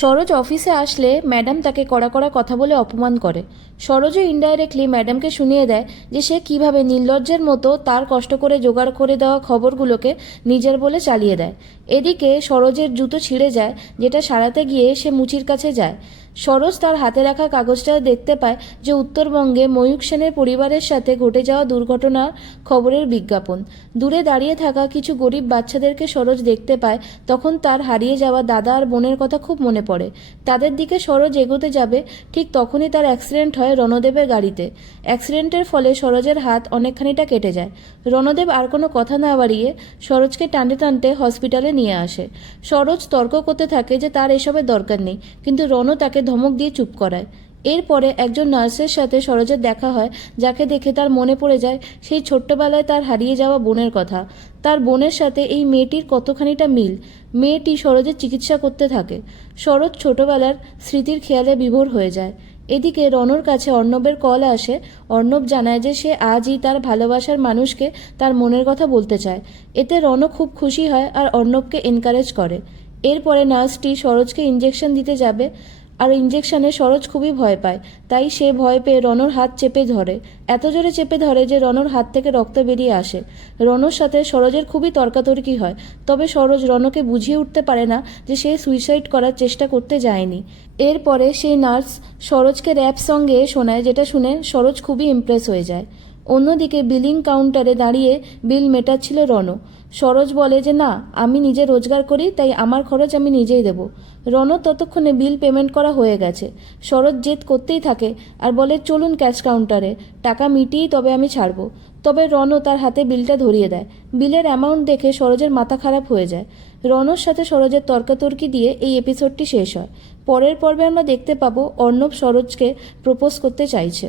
সরোজ অফিসে আসলে ম্যাডাম তাকে কড়া কড়া কথা বলে অপমান করে। সরোজও ইনডাইরেক্টলি ম্যাডামকে শুনিয়ে দেয় যে সে কিভাবে নির্লজ্জের মতো তার কষ্ট করে জোগাড় করে দেওয়া খবরগুলোকে নিজের বলে চালিয়ে দেয়। এদিকে সরোজের জুতো ছিঁড়ে যায়, যেটা সারাতে গিয়ে সে মুচির কাছে যায়। সরোজ তার হাতে রাখা কাগজটা দেখতে পায় যে উত্তরবঙ্গে ময়ূক সেনের পরিবারের সাথে ঘটে যাওয়া দুর্ঘটনার খবরের বিজ্ঞাপন। দূরে দাঁড়িয়ে থাকা কিছু গরিব বাচ্চাদেরকে সরোজ দেখতে পায়। তখন তার হারিয়ে যাওয়া দাদা আর বোনের কথা খুব মনে পড়ে। তাদের দিকে সরোজ এগোতে যাবে, ঠিক তখনই তার অ্যাক্সিডেন্ট হয় রণদেবের গাড়িতে। অ্যাক্সিডেন্টের ফলে সরোজের হাত অনেকখানিটা কেটে যায়। রণদেব আর কোনো কথা না বাড়িয়ে সরোজকে টানতে টানতে হসপিটালে নিয়ে আসে। সরোজ তর্ক করতে থাকে যে তার এসবের দরকার নেই, কিন্তু রণ তাকে ধমক দিয়ে চুপ করায়। এরপরে একজন নার্সের সাথে সরোজের দেখা হয়, যাকে দেখে তার মনে পড়ে যায় সেই ছোট্টবেলায় তার হারিয়ে যাওয়া বোনের কথা। তার বোনের সাথে এই মেয়েটির কতখানিটা মিল। মেয়েটি সরোজের চিকিৎসা করতে থাকে। সরোজ ছোটবেলার স্মৃতির খেয়ালে বিভোর হয়ে যায়। এদিকে রণর কাছে অর্ণবের কল আসে। অর্ণব জানায় যে সে আজই তার ভালোবাসার মানুষকে তার মনের কথা বলতে চায়। এতে রণ খুব খুশি হয় আর অর্ণবকে এনকারেজ করে। এরপরে নার্সটি সরোজকে ইঞ্জেকশন দিতে যাবে, আর ইঞ্জেকশনে সরোজ খুবই ভয় পায়। তাই সে ভয় পেয়ে রণর হাত চেপে ধরে, এত জোরে চেপে ধরে যে রণর হাত থেকে রক্ত বেরিয়ে আসে। রণর সাথে সরোজের খুবই তর্কাতর্কি হয়, তবে সরোজ রণকে বুঝিয়ে উঠতে পারে না যে সে সুইসাইড করার চেষ্টা করতে যায়নি। এরপরে সেই নার্স সরোজকে র্যাপ সং গেয়ে শোনায়, যেটা শুনে সরোজ খুবই ইমপ্রেস হয়ে যায়। অন্যদিকে বিলিং কাউন্টারে দাঁড়িয়ে বিল মেটাচ্ছিল রণ। সরোজ বলে যে না, আমি নিজে রোজগার করি, তাই আমার খরচ আমি নিজেই দেব। রণ ততক্ষণে বিল পেমেন্ট করা হয়ে গেছে। সরোজ জেদ করতেই থাকে আর বলে চলুন ক্যাশ কাউন্টারে, টাকা মিটিয়েই তবে আমি ছাড়বো। তবে রণ তার হাতে বিলটা ধরিয়ে দেয়। বিলের অ্যামাউন্ট দেখে সরোজের মাথা খারাপ হয়ে যায়। রণর সাথে সরোজের তর্কাতর্কি দিয়ে এই এপিসোডটি শেষ হয়। পরের পর্বে আমরা দেখতে পাবো অর্ণব সরোজকে প্রপোজ করতে চাইছে।